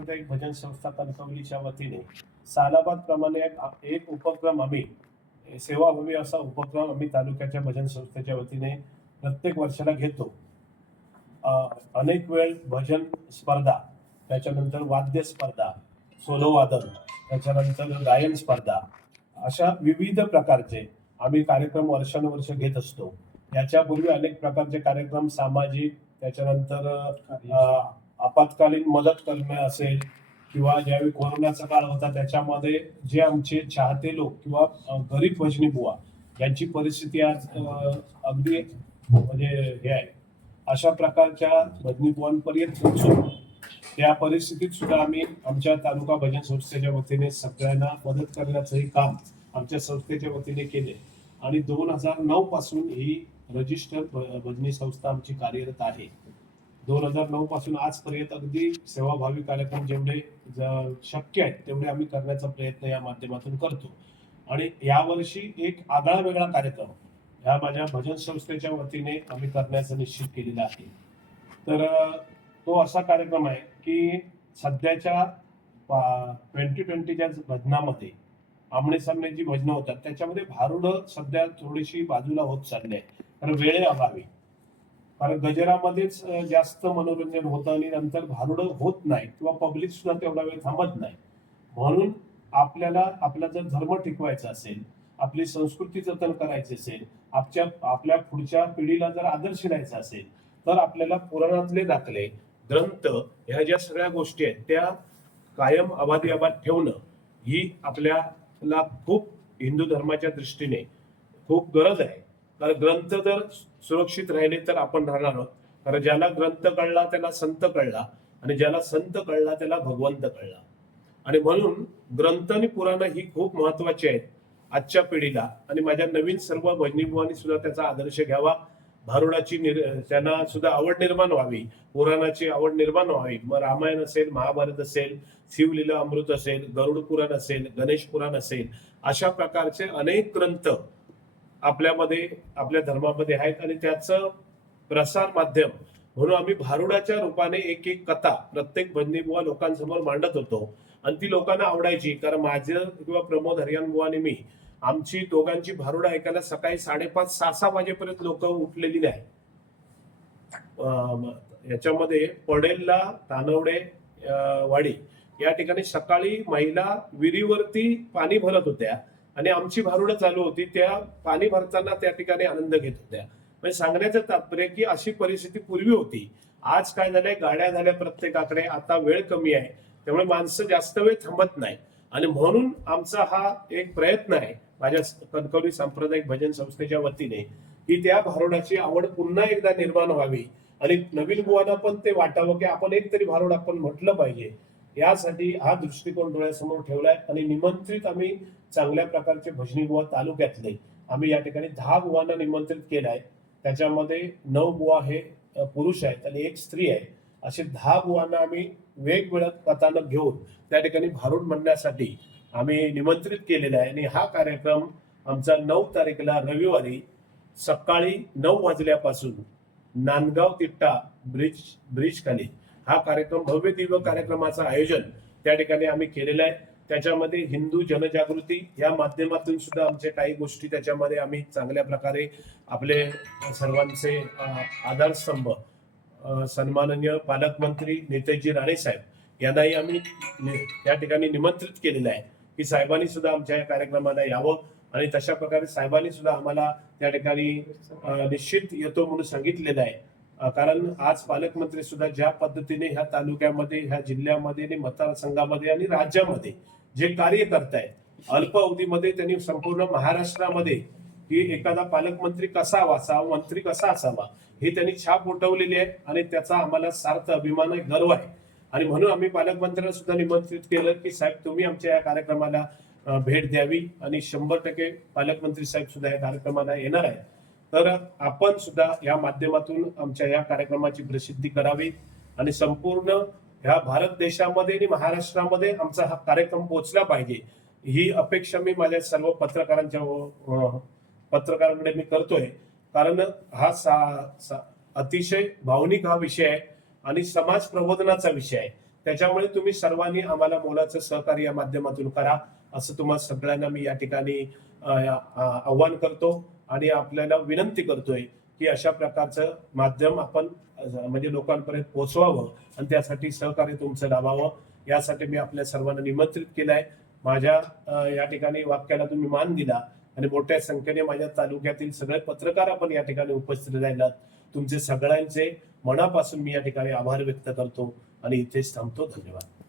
सांप्रदायिक भजन संस्था कणकवलीच्या वतीने सालाबाद प्रमाणे एक उपक्रम आम्ही सेवाभावी असा उपक्रम आम्ही तालुक्याच्या भजन संस्थेच्या वतीने प्रत्येक वर्षाला घेतो. अनेक वेळ भजन स्पर्धा, त्याच्यानंतर वाद्य स्पर्धा, सोलो वादन, त्याच्यानंतर गायन स्पर्धा, अशा विविध प्रकारचे आम्ही कार्यक्रम वर्षानुवर्ष घेत असतो. याच्यापूर्वी अनेक प्रकारचे कार्यक्रम सामाजिक, त्याच्यानंतर आपत्कालीन मदत करणे असेल किंवा ज्यावेळी कोरोनाचा काळ होता त्याच्यामध्ये जे आमचे चाहते लोक किंवा गरीब भजनी बुवा यांची परिस्थिती आज अगदी म्हणजे हे आहे, अशा प्रकारच्या भजनी बुवांपर्यंत पोहोचून त्या परिस्थितीत सुद्धा आम्ही आमच्या तालुका भजन संस्थेच्या वतीने सगळ्यांना मदत करण्याचंही काम आमच्या संस्थेच्या वतीने केले आणि 2009 पासून ही रजिस्टर भजनी संस्था आमची कार्यरत आहे. 2009 पासून आजपर्यंत अगदी सेवाभावी कार्यक्रम जेवढे शक्य आहेत तेवढे आम्ही करण्याचा प्रयत्न या माध्यमातून करतो. आणि यावर्षी एक आगळा वेगळा कार्यक्रम ह्या माझ्या भजन संस्थेच्या वतीने आम्ही करण्याचं निश्चित केलेलं आहे. तर तो असा कार्यक्रम आहे की सध्याच्या 2020च्या भजनामध्ये आमने सामने जी भजनं होतात त्याच्यामध्ये भारुडं सध्या थोडीशी बाजूला होत चालली आहे, कारण वेळेअभावी. कारण गजरामध्येच जास्त मनोरंजन होतं आणि नंतर भारुडं होत नाही किंवा पब्लिक सुद्धा तेवढा वेळ थांबत नाही. म्हणून आपल्याला आपला जर धर्म टिकवायचा असेल, आपली संस्कृती जतन करायची असेल, आपल्या पुढच्या पिढीला जर आदर्श द्यायचा असेल तर आपल्याला पुराणातले दाखले, ग्रंथ, ह्या ज्या सगळ्या गोष्टी आहेत त्या कायम अबाधिअबाद ठेवणं ही आपल्याला खूप हिंदू धर्माच्या दृष्टीने खूप गरज आहे. कारण ग्रंथ जर सुरक्षित राहिले तर आपण राहणार आहोत. कारण ज्याला ग्रंथ कळला त्याला संत कळला आणि ज्याला संत कळला त्याला भगवंत कळला. आणि म्हणून ग्रंथ आणि पुराणं ही खूप महत्वाची आहेत आजच्या पिढीला. आणि माझ्या नवीन सर्व भजनी बुवांनी सुद्धा त्याचा आदर्श घ्यावा. भारुडाची त्यांना सुद्धा आवड निर्माण व्हावी, पुराणाची आवड निर्माण व्हावी. मग रामायण असेल, महाभारत असेल, शिवलीला अमृत असेल, गरुड पुराण असेल, गणेश पुराण असेल, अशा प्रकारचे अनेक ग्रंथ आपल्यामध्ये आपल्या धर्मामध्ये आहेत. आणि त्याचं प्रसार माध्यम म्हणून आम्ही भारुडाच्या रूपाने एक एक कथा प्रत्येक भजनी बुवा लोकांसमोर मांडत होतो आणि ती लोकांना आवडायची. कारण माझं किंवा प्रमोद हरियान बुवा आणि मी आमची दोघांची भारुडं ऐकायला सकाळी 5:30-6 वाजेपर्यंत लोक उठलेली नाही. याच्यामध्ये पडेलला तानवडे वाडी या ठिकाणी सकाळी महिला विहिरीवरती पाणी भरत होत्या आणि आमची भारुडं चालू होती. त्या पाणी भरताना त्या ठिकाणी आनंद घेत होत्या. म्हणजे सांगण्याचं तात्पर्य की अशी परिस्थिती पूर्वी होती. आज काय झालंय, गाड्या झाल्या प्रत्येकाकडे, आता वेळ कमी आहे, त्यामुळे माणसं जास्त वेळ थांबत नाही. आणि म्हणून आमचा हा एक प्रयत्न आहे माझ्या कणकवली सांप्रदायिक भजन संस्थेच्या वतीने की त्या भारुडाची आवड पुन्हा एकदा निर्माण व्हावी आणि नवीन बुवांना पण ते वाटावं की आपण एक तरी भारुड आपण म्हटलं पाहिजे. यासाठी हा दृष्टिकोन डोळ्यासमोर ठेवलाय. आणि निमंत्रित आम्ही चांगल्या प्रकारचे भजनी बुवा तालुक्यातले आम्ही या ठिकाणी 10 बुवांना निमंत्रित केलाय. त्याच्यामध्ये 9 बुवा हे पुरुष आहेत आणि 1 स्त्री आहे. असे 10 बुवांना आम्ही वेगवेगळ्या कथानक घेऊन त्या ठिकाणी भारुड म्हणण्यासाठी आम्ही निमंत्रित केलेला आहे. आणि हा कार्यक्रम आमचा 9 तारखेला रविवारी सकाळी 9 वाजल्यापासून नांदगाव तिट्टा ब्रिज खाली हा कार्यक्रम, भव्य दिव्य कार्यक्रमाचं आयोजन त्या ठिकाणी आम्ही केलेलं आहे. त्याच्यामध्ये हिंदू जनजागृती या माध्यमातून सुद्धा आमच्या काही गोष्टी त्याच्यामध्ये आम्ही चांगल्या प्रकारे आपले सर्वांचे आधारस्तंभ सन्माननीय पालकमंत्री नेतेजी राणे साहेब यांनाही आम्ही या ठिकाणी निमंत्रित केलेलं आहे की साहेबांनी सुद्धा आमच्या या कार्यक्रमाला यावं. आणि तशा प्रकारे साहेबांनी सुद्धा आम्हाला त्या ठिकाणी निश्चित येतो म्हणून सांगितलेलं आहे. कारण आज पालकमंत्री सुद्धा ज्या पद्धतीने ह्या तालुक्यामध्ये, ह्या जिल्ह्यामध्ये आणि मतदारसंघामध्ये आणि राज्यामध्ये जे कार्य करतायत, अल्प अवधीमध्ये त्यांनी संपूर्ण महाराष्ट्रामध्ये की एखादा पालकमंत्री कसा असावा, मंत्री कसा असावा हे त्यांनी छाप उठवलेली आहे. आणि त्याचा आम्हाला सार्थ अभिमान आहे, गर्व आहे. आणि म्हणून आम्ही पालकमंत्र्यांना सुद्धा निमंत्रित केलं की साहेब तुम्ही आमच्या या कार्यक्रमाला भेट द्यावी. आणि 100% पालकमंत्री साहेब सुद्धा या कार्यक्रमाला येणार आहेत. तर आपण सुद्धा या माध्यमातून आमच्या या कार्यक्रमाची प्रसिद्धी करावी आणि संपूर्ण ह्या भारत देशामध्ये आणि महाराष्ट्रामध्ये आमचा हा कार्यक्रम पोहोचला पाहिजे ही अपेक्षा मी माझ्या सर्व पत्रकारांकडे मी करतोय. कारण हा अतिशय भावनिक हा विषय आहे आणि समाज प्रबोधनाचा विषय आहे. त्याच्यामुळे तुम्ही सर्वांनी आम्हाला मोलाचं सहकार्य या माध्यमातून करा, असं तुम्हा सगळ्यांना मी या ठिकाणी आव्हान करतो आणि आपल्याला विनंती करतोय की अशा प्रकारचं माध्यम आपण म्हणजे लोकांपर्यंत पोहोचवावं आणि त्यासाठी सहकार्य तुमचं लाभावं, यासाठी मी आपल्या सर्वांना निमंत्रित केलंय. माझ्या या ठिकाणी वाक्याला तुम्ही मान दिला आणि मोठ्या संख्येने माझ्या तालुक्यातील सगळे पत्रकार आपण या ठिकाणी उपस्थित राहिलात. तुमचे सगळ्यांचे मनापासून मी या ठिकाणी आभार व्यक्त करतो आणि इथेच थांबतो. धन्यवाद.